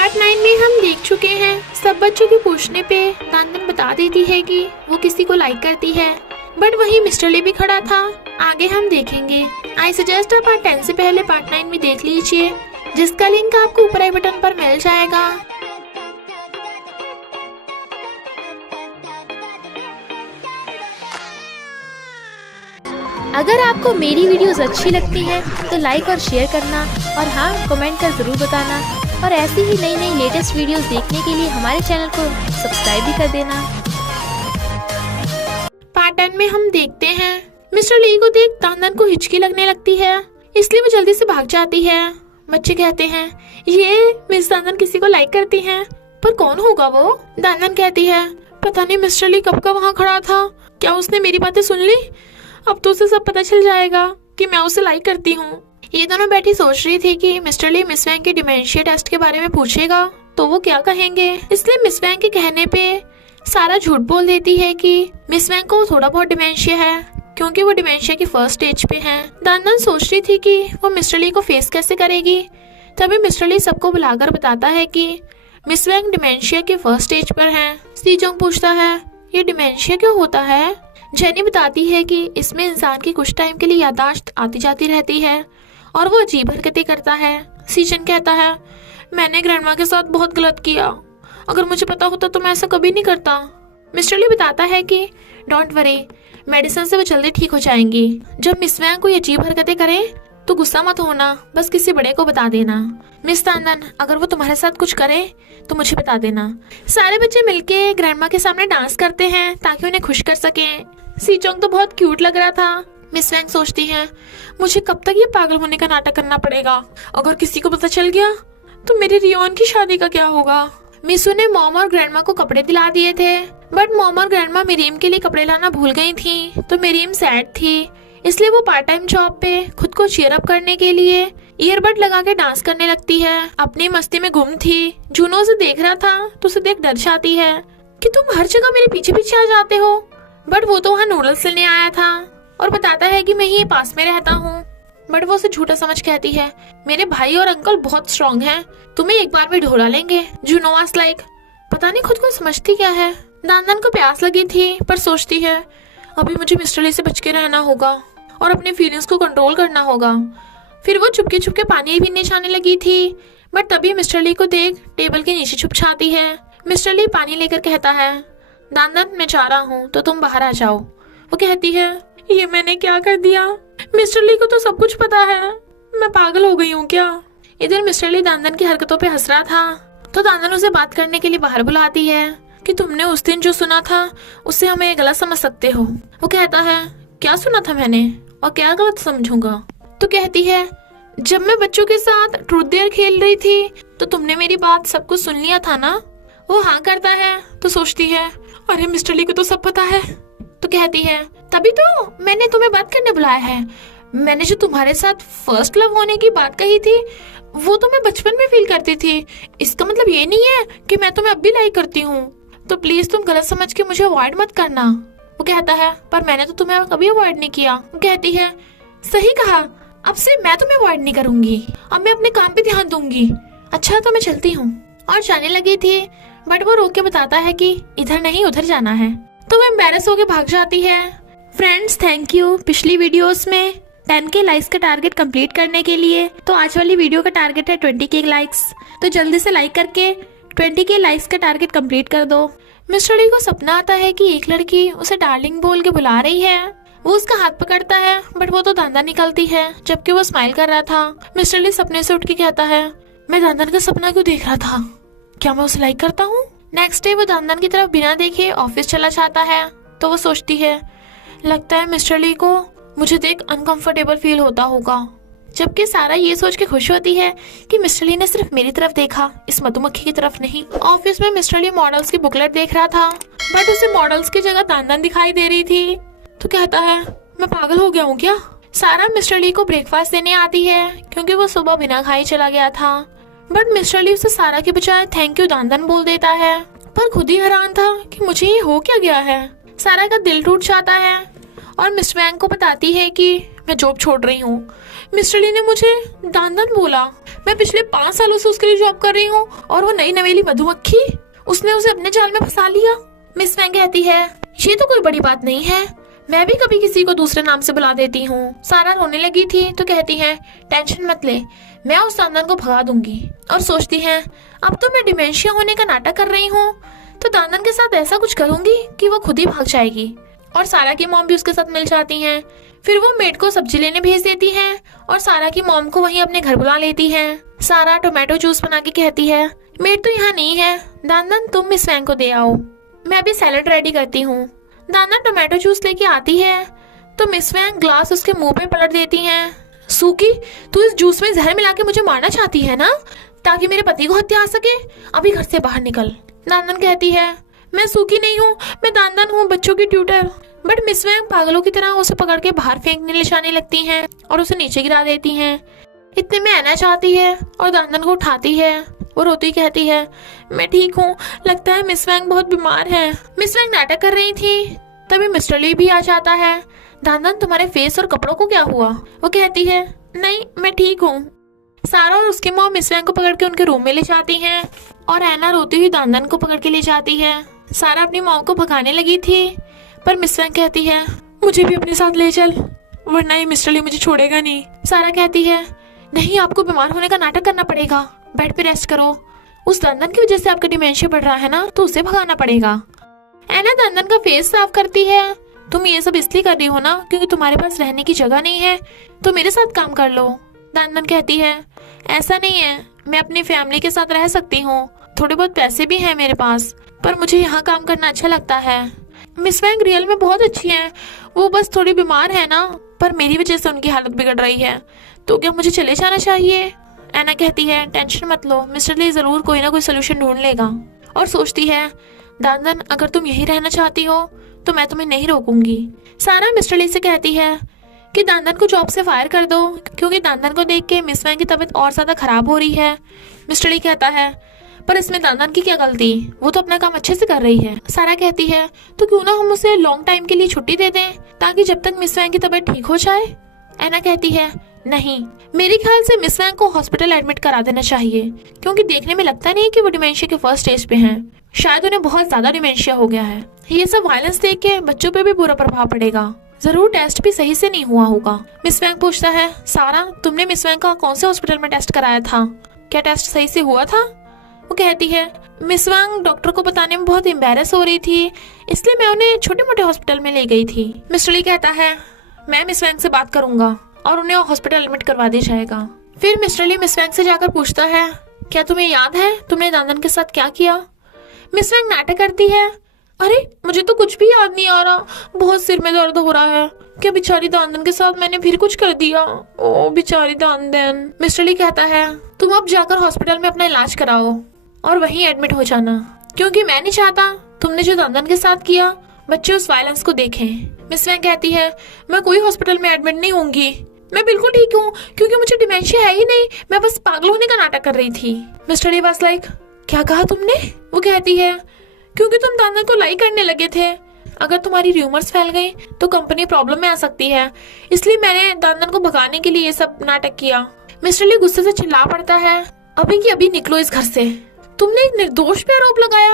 Part 9 में हम देख चुके हैं, सब बच्चों के पूछने पे दानदन बता देती है कि वो किसी को लाइक करती है, बट वही मिस्टर ली भी खड़ा था। आगे हम देखेंगे। आई सजेस्ट आप पार्ट 10 से पहले पार्ट 9 में देख लीजिए, जिसका लिंक आपको ऊपर आई बटन पर मिल जाएगा। अगर आपको मेरी वीडियोस अच्छी लगती है तो लाइक और शेयर करना, और हाँ, कमेंट कर ज़रूर बताना। और ऐसी ही नई नई लेटेस्ट वीडियोस देखने के लिए हमारे चैनल को सब्सक्राइब भी कर देना। पार्ट 10 में हम देखते हैं, मिस्टर ली को देख दानदन को हिचकी लगने लगती है, इसलिए वो जल्दी से भाग जाती है। बच्चे कहते हैं ये मिस दानदन किसी को लाइक करती हैं, पर कौन होगा वो? दानदन कहती है पता नहीं मिस्टर ली कब का वहाँ खड़ा था, क्या उसने मेरी बातें सुन ली? अब तो उसे सब पता चल जाएगा कि मैं उसे लाइक करती हूँ। ये दोनों बैठी सोच रही थी कि मिस्टर ली मिस वैंग के डिमेंशिया टेस्ट के बारे में पूछेगा तो वो क्या कहेंगे, इसलिए मिस वैंग के कहने पे सारा झूठ बोल देती है कि मिस वैंग को थोड़ा बहुत डिमेंशिया है, क्योंकि वो डिमेंशिया की फर्स्ट स्टेज पे है। दानदन सोच रही थी कि वो मिस्टर ली को फेस कैसे करेगी, तभी मिस्टर ली सबको बुलाकर बताता है कि मिस वैंग डिमेंशिया के फर्स्ट स्टेज पर हैं। सी जोंग पूछता है ये डिमेंशिया क्यों होता है? जेनी बताती है कि इसमें इंसान की कुछ टाइम के लिए याददाश्त आती जाती रहती है और वो अजीब हरकतें करता है। सीजन कहता है मैंने ग्रैंडमा के साथ बहुत गलत किया, अगर मुझे पता होता तो मैं ऐसा कभी नहीं करता। मिस्टर ली बताता है कि डोंट वरी, मेडिसिन से वो जल्दी ठीक हो जाएंगी। जब मिस वैंग कोई अजीब हरकतें करे तो गुस्सा मत होना, बस किसी बड़े को बता देना। मिस दानदन, अगर वो तुम्हारे साथ कुछ करे तो मुझे बता देना। सारे बच्चे मिलके ग्रैंडमा के सामने डांस करते हैं ताकि उन्हें खुश कर सके। सी जोंग तो बहुत क्यूट लग रहा था। मिस वैंग सोचती है मुझे कब तक ये पागल होने का नाटक करना पड़ेगा, अगर किसी को पता चल गया तो मेरी रियोन की शादी का क्या होगा? मिसू ने मॉम और ग्रैंडमा को कपड़े दिला दिए थे, बट मॉम और ग्रैंडमा मिरीम के लिए कपड़े लाना भूल गई थी, तो मिरीम सैड थी, इसलिए वो पार्ट टाइम जॉब पे खुद को चीयर अप करने के लिए ईयरबड लगा के डांस करने लगती है। अपनी मस्ती में गुम थी। जूनो उसे देख रहा था तो उसे देख डर जाती है कि तुम हर जगह मेरे पीछे पीछे आ जाते हो, बट वो तो वहाँ नूडल्स लेने आया था और बताता है कि मैं ही पास में रहता हूँ, बट वो उसे झूठा समझ कहती है मेरे भाई और अंकल बहुत स्ट्रॉन्ग हैं, तुम्हें एक बार में ढोला लेंगे। जूनो वाज लाइक पता नहीं खुद को समझती क्या है। दानदन को प्यास लगी थी, पर सोचती है अभी मुझे मिस्टर ली से बच के रहना होगा और अपने फीलिंग्स को कंट्रोल करना होगा। फिर वो चुपके चुपके पानी पीने जाने लगी थी, बट तभी मिस्टर ली को देख टेबल के नीचे छुप जाती है। मिस्टर ली पानी लेकर कहता है दानदन मैं जा रहा हूँ तो तुम बाहर आ जाओ। वो कहती है ये मैंने क्या कर दिया, मिस्टर ली को तो सब कुछ पता है, मैं पागल हो गई हूँ क्या? इधर मिस्टर ली दानदन की हरकतों पे हंस रहा था, तो दानदन उसे बात करने के लिए बाहर बुलाती है कि तुमने उस दिन जो सुना था उससे हमें गलत समझ सकते हो। वो कहता है क्या सुना था मैंने और क्या गलत समझूंगा? तो कहती है जब मैं बच्चों के साथ ट्रूथ डेयर खेल रही थी तो तुमने मेरी बात सब कुछ सुन लिया था ना? वो हाँ करता है तो सोचती है अरे मिस्टर ली को तो सब पता है। तो कहती है तभी तो मैंने तुम्हें बात करने बुलाया है, मैंने जो तुम्हारे साथ फर्स्ट लव होने की बात कही थी वो तो मैं बचपन में फील करती थी, इसका मतलब ये नहीं है कि मैं तुम्हें अब भी लाइक करती हूँ, तो प्लीज तुम गलत समझ के मुझे अवॉइड मत करना। वो कहता है पर मैंने तो तुम्हें कभी अवॉइड नहीं किया। वो कहती है सही कहा, अब से मैं तुम्हें अवॉइड नहीं करूंगी, अब मैं अपने काम पे ध्यान दूंगी। अच्छा तो मैं चलती हूँ। और जाने लगी थी, बट वो रोक के बताता है कि इधर नहीं उधर जाना है, तो वो एम्बैरस होके भाग जाती है। फ्रेंड्स थैंक यू पिछली वीडियोस में 10K लाइक्स का टारगेट कंप्लीट करने के लिए, तो आज वाली वीडियो का टारगेट है 20K लाइक्स, तो जल्दी से लाइक करके 20K लाइक्स का टारगेट कंप्लीट कर दो। मिस्टर ली को सपना आता है कि एक लड़की उसे डार्लिंग बोल के बुला रही है। वो उसका हाथ पकड़ता है, बट वो तो दांदा निकलती है, जबकि वो स्माइल कर रहा था। मिस्टर ली सपने से उठ के कहता है मैं दांदन का सपना क्यों देख रहा था, क्या मैं उसे लाइक करता हूँ? नेक्स्ट डे वो दांदन की तरफ बिना देखे ऑफिस चला जाता है, तो वो सोचती है लगता है मिस्टर ली को मुझे देख अनकंफर्टेबल फील होता होगा, जबकि सारा ये सोच के खुश होती है कि मिस्टर ली ने सिर्फ मेरी तरफ देखा, इस मधुमक्खी की तरफ नहीं। ऑफिस में मिस्टर ली मॉडल्स की बुकलेट देख रहा था, बट उसे मॉडल्स की जगह दांदन दिखाई दे रही थी, तो कहता है मैं पागल हो गया हूँ क्या? सारा मिस्टर ली को ब्रेकफास्ट देने आती है, क्योंकि वो सुबह बिना खाए चला गया था, बट मिस्टर ली उसे सारा के बजाय थैंक यू दांदन बोल देता है, पर खुद ही हैरान था कि मुझे ये हो क्या गया है। सारा का दिल टूट जाता है और मिस वैंग को बताती है कि मैं जॉब छोड़ रही हूँ, मिस्टर ली ने मुझे दांदन बोला। मैं पिछले 5 सालों से उसके लिए जॉब कर रही हूँ और वो नई नवेली मधुमक्खी, उसने उसे अपने जाल में फंसा लिया। मिस वैंग कहती है ये तो कोई बड़ी बात नहीं है, मैं भी कभी किसी को दूसरे नाम से बुला देती हूँ। सारा रोने लगी थी तो कहती है टेंशन मत ले, मैं उस दानन को भगा दूंगी। और सोचती है अब तो मैं डिमेंशिया होने का नाटक कर रही हूँ, तो दानन के साथ ऐसा कुछ करूंगी कि वो खुद ही भाग जाएगी। और सारा की मॉम भी उसके साथ मिल जाती हैं। फिर वो मेड को सब्जी लेने भेज देती है और सारा की मॉम को वहीं अपने घर बुला लेती है। सारा टोमेटो जूस बना के कहती है मेड तो यहाँ नहीं है, दानन तुम मिस वैंग को दे आओ, मैं अभी सैलेड रेडी करती हूँ। दानन टोमेटो जूस लेके आती है तो मिस वैंग ग्लास उसके मुंह पे पलट देती हैं। सूकी, तू इस जूस में जहर मिला के मुझे मारना चाहती है ना, ताकि मेरे पति को हत्या आ सके, अभी घर से बाहर निकल। दानन कहती है मैं सूकी नहीं हूँ, मैं दानन हूँ, बच्चों की ट्यूटर। बट मिस वैंग पागलों की तरह उसे पकड़ के बाहर फेंकने ले जाने लगती हैं और उसे नीचे गिरा देती हैं। इतने में ऐना चाहती है और दानन को उठाती है। वो रोती कहती है मैं ठीक हूँ, लगता है मिस वैंग बहुत बीमार है। मिस वैंग नाटक कर रही थी, तभी मिस्टर ली भी आ जाता है। दानन तुम्हारे फेस और कपड़ों को क्या हुआ? वो कहती है नहीं मैं ठीक हूँ। सारा और उसकी मॉम मिस वैंग को पकड़ के उनके रूम में ले जाती हैं और ऐना रोती हुई दानन को पकड़ के ले जाती है। सारा अपनी मॉम को भगाने लगी थी पर मिस वैंग कहती है मुझे भी अपने साथ ले चल, वरना ये मिस्टर ली मुझे छोड़ेगा नहीं। सारा कहती है नहीं, आपको बीमार होने का नाटक करना पड़ेगा, बेड पे रेस्ट करो। उस दानन की वजह से आपका डिमेंशिया बढ़ रहा है ना, तो उसे भगाना पड़ेगा। ऐना दानन का फेस साफ करती है तुम ये सब इसलिए कर रही हो ना क्योंकि तुम्हारे पास रहने की जगह नहीं है, तो मेरे साथ काम कर लो। दानन कहती है ऐसा नहीं है, मैं अपनी फैमिली के साथ रह सकती हूँ, थोड़े बहुत पैसे भी हैं मेरे पास, पर मुझे यहाँ काम करना अच्छा लगता है। मिस वैंग रियल में बहुत अच्छी हैं, वो बस थोड़ी बीमार है ना, पर मेरी वजह से उनकी हालत बिगड़ रही है, तो क्या मुझे चले जाना चाहिए? ऐना कहती है टेंशन मत लो, मिस्टर ली जरूर कोई ना कोई सोल्यूशन ढूंढ लेगा। और सोचती है दानन अगर तुम यही रहना चाहती हो तो मैं तुम्हें नहीं रोकूंगी। सारा मिस्टर ली से कहती है कि दानन को जॉब से फायर कर दो, क्योंकि दानन को देख के मिस वैंग की तबीयत और ज्यादा खराब हो रही है। मिस्टर ली कहता है पर इसमें दानन की क्या गलती, वो तो अपना काम अच्छे से कर रही है। सारा कहती है तो क्यों ना हम उसे लॉन्ग टाइम के लिए छुट्टी दे दें, ताकि जब तक मिस वैंग की तबीयत ठीक हो जाए। ऐना कहती है नहीं, मेरे ख्याल से मिस वैंग को हॉस्पिटल एडमिट करा देना चाहिए, क्योंकि देखने में लगता नहीं कि वो डिमेंशिया के फर्स्ट स्टेज पे हैं, शायद उन्हें बहुत ज्यादा डिमेंशिया हो गया है। ये सब वायलेंस देख के बच्चों पे भी बुरा प्रभाव पड़ेगा, जरूर टेस्ट भी सही से नहीं हुआ होगा। मिस वैंग पूछता है सारा तुमने मिस वैंग का कौन से हॉस्पिटल में टेस्ट कराया था, क्या टेस्ट सही से हुआ था? वो कहती है मिस वैंग डॉक्टर को बताने में बहुत एम्बैरेस हो रही थी, इसलिए मैं उन्हें छोटे मोटे हॉस्पिटल में ले गई थी। मिस्टर ली कहता है मैं मिस वैंग से बात करूंगा और उन्हें हॉस्पिटल एडमिट करवा दिया जाएगा। फिर मिस्टर ली मिस वैंग से जाकर पूछता है क्या तुम्हें याद है तुमने दानन के साथ क्या किया? मिस वैंग नाटक करती है अरे मुझे तो कुछ भी याद नहीं आ रहा, बहुत सिर में दर्द हो रहा है, क्या बेचारी दानन के साथ मैंने फिर कुछ कर दिया? ओ बेचारी दानन। मिस्टर ली कहता है तुम अब जाकर हॉस्पिटल में अपना इलाज कराओ और वहीं एडमिट हो जाना, क्योंकि मैं नहीं चाहता तुमने जो दानन के साथ किया बच्चे उस वायलेंस को देखें। मिस वैंग कहती है मैं कोई हॉस्पिटल में एडमिट नहीं होंगी, मैं बिल्कुल ठीक हूँ, क्योंकि मुझे डिमेंशिया है ही नहीं, मैं बस पागल होने का नाटक कर रही थी। मिस्टर ली वाज लाइक क्या कहा तुमने? वो कहती है क्योंकि तुम दानन को लाई करने लगे थे, अगर तुम्हारी र्यूमर्स फैल गई तो कंपनी प्रॉब्लम में आ सकती है, इसलिए मैंने दानन को भगाने के लिए ये सब नाटक किया। मिस्टर ली गुस्से से चिल्ला पड़ता है अभी की अभी निकलो इस घर से, तुमने एक निर्दोष पे आरोप लगाया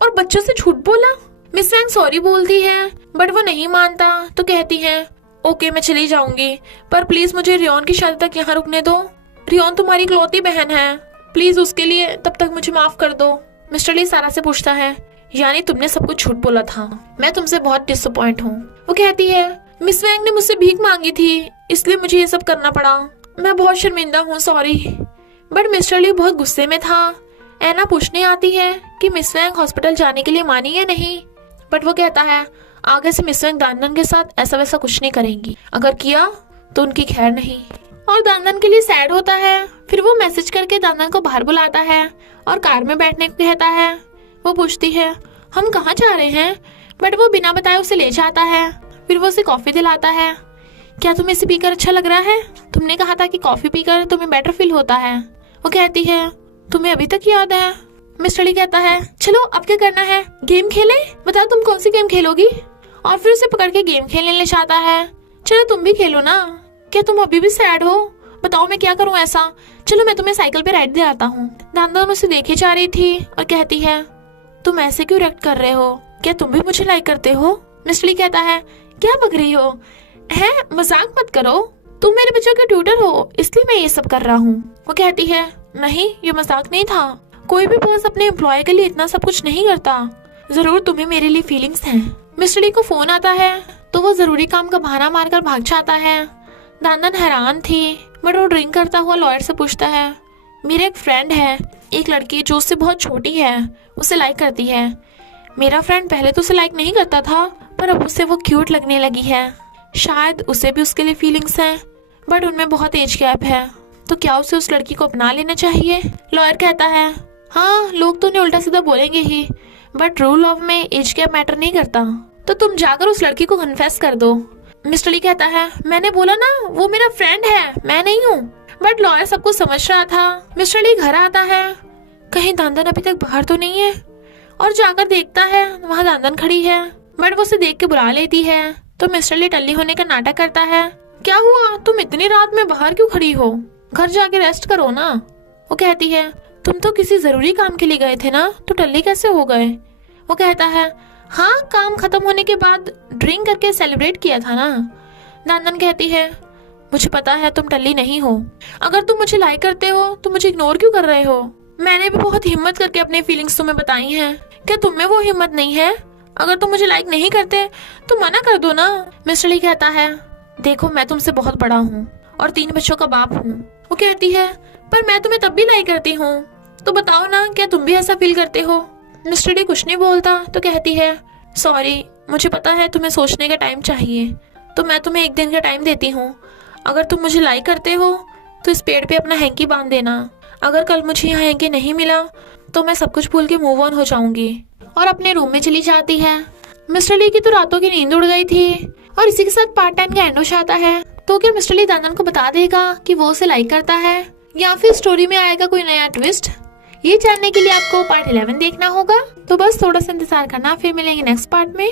और बच्चों से झूठ बोला। मिस वैंग सॉरी बोलती है बट वो नहीं मानता, तो कहती है ओके मैं चली जाऊंगी, पर प्लीज मुझे रियोन की शादी तक यहाँ रुकने दो, रियोन तुम्हारी इकलौती बहन है, प्लीज उसके लिए तब तक मुझे माफ कर दो। मिस्टर ली सारा से पूछता है यानी तुमने सब कुछ झूठ बोला था, मैं तुमसे बहुत डिसअपॉइंट हूँ। वो कहती है मिस वैंग ने मुझसे भीख मांगी थी, इसलिए मुझे ये सब करना पड़ा, मैं बहुत शर्मिंदा हूँ, सॉरी। बट मिस्टर ली बहुत गुस्से में था। ऐना पूछने आती है कि मिस वैंग हॉस्पिटल जाने के लिए मानी या नहीं, बट वो कहता है आगे से मिस वैंग दानन के साथ ऐसा वैसा कुछ नहीं करेंगी, अगर किया तो उनकी खैर नहीं। और दानन के लिए सैड होता है। फिर वो मैसेज करके दानन को बाहर बुलाता है और कार में बैठने को कहता है। वो पूछती है हम कहाँ जा रहे हैं, बट वो बिना बताए उसे ले जाता है। फिर वो उसे कॉफी दिलाता है। क्या तुम्हें इसे पीकर अच्छा लग रहा है? तुमने कहा था कि कॉफी पीकर तुम्हें बेटर फील होता है। वो कहती है तुम्हें अभी तक याद है? मिस्टर ली कहता है चलो अब क्या करना है, गेम खेले, बताओ तुम कौन सी गेम खेलोगी? और फिर उसे पकड़ के गेम खेलने ले जाता है। चलो तुम भी खेलो ना, क्या तुम अभी भी सैड हो? बताओ मैं क्या करूं ऐसा? चलो मैं तुम्हें साइकिल पे राइड दिलाता हूँ। दानदान उसे देखे जा रही थी और कहती है, तुम ऐसे क्यों रिएक्ट कर रहे हो? क्या तुम भी मुझे लाइक करते हो? मिस्टर ली कहता है, क्या बक रही हो? है मजाक मत करो, तुम मेरे बच्चों के ट्यूटर हो इसलिए मैं ये सब कर रहा हूँ। वो कहती है, नहीं ये मजाक नहीं था, कोई भी बॉस अपने एम्प्लॉय के लिए इतना सब कुछ नहीं करता। जरूर तुम्हें मेरे लिए फीलिंग्स हैं। मिस्टर ली को फोन आता है तो वो जरूरी काम का बहाना मारकर भाग जाता है। दानदान हैरान थी, बट वो ड्रिंक करता हुआ लॉयर से पूछता है, मेरा एक फ्रेंड है, एक लड़की जो उससे बहुत छोटी है, उसे लाइक करती है। मेरा फ्रेंड पहले तो उसे लाइक नहीं करता था, पर अब उसे वो क्यूट लगने लगी है। शायद उसे भी उसके लिए फीलिंग्स हैं, बट उनमें बहुत एज गैप है, तो क्या उसे उस लड़की को अपना लेना चाहिए? लॉयर कहता है, हाँ लोग तो उन्हें उल्टा सीधा बोलेंगे ही, बट रूल ऑफ में एज गैप मैटर नहीं करता, तो तुम जाकर उस लड़की को कन्फेस कर दो। मिस्टर ली कहता है, मैंने बोला ना वो मेरा फ्रेंड है, मैं नहीं हूँ। बट लॉयर सबको समझ रहा था। मिस्टर ली घर आता है, कहीं दानदान अभी तक बाहर तो नहीं है, और जाकर देखता है वहाँ दानदान खड़ी है, बट वो उसे देख के बुला लेती है। तो मिस्टर ली टल्ली होने का नाटक करता है, क्या हुआ तुम इतनी रात में बाहर क्यों खड़ी हो? घर जाके रेस्ट करो ना। वो कहती है, तुम तो किसी जरूरी काम के लिए गए थे ना, तो टल्ली कैसे हो गए? वो कहता है, हाँ काम खत्म होने के बाद ड्रिंक करके सेलिब्रेट किया था ना। दानदान कहती है, मुझे पता है तुम टल्ली नहीं हो, अगर तुम मुझे लाइक करते हो तो मुझे इग्नोर क्यों कर रहे हो? मैंने भी बहुत हिम्मत करके अपनी फीलिंग्स तुम्हें बताई हैं, क्या तुम में वो हिम्मत नहीं है? अगर तुम मुझे लाइक नहीं करते तो मना कर दो ना। मिस्टर ली कहता है, देखो मैं तुमसे बहुत बड़ा हूँ और 3 बच्चों का बाप हूँ। वो कहती है, पर मैं तुम्हें तब भी लाइक करती हूँ, तो बताओ ना क्या तुम भी ऐसा फील करते हो? मिस्टर ली कुछ नहीं बोलता तो कहती है, सॉरी मुझे पता है तुम्हें सोचने का टाइम चाहिए, तो मैं तुम्हें 1 दिन का टाइम देती हूँ। अगर तुम मुझे लाइक करते हो तो इस पेड़ पे अपना हैंकी बांध देना। अगर कल मुझे यहाँ हैंकी नहीं मिला तो मैं सब कुछ भूल के मूव ऑन हो जाऊंगी। और अपने रूम में चली जाती है। मिस्टर ली की तो रातों की नींद उड़ गई थी, और इसी के साथ पार्ट 10 का एंड हो जाता है। तो क्या मिस्टर ली दानदान को बता देगा कि वो उसे लाइक करता है, या फिर स्टोरी में आएगा कोई नया ट्विस्ट? ये जानने के लिए आपको पार्ट 11 देखना होगा। तो बस थोड़ा सा इंतजार करना, फिर मिलेंगे नेक्स्ट पार्ट में।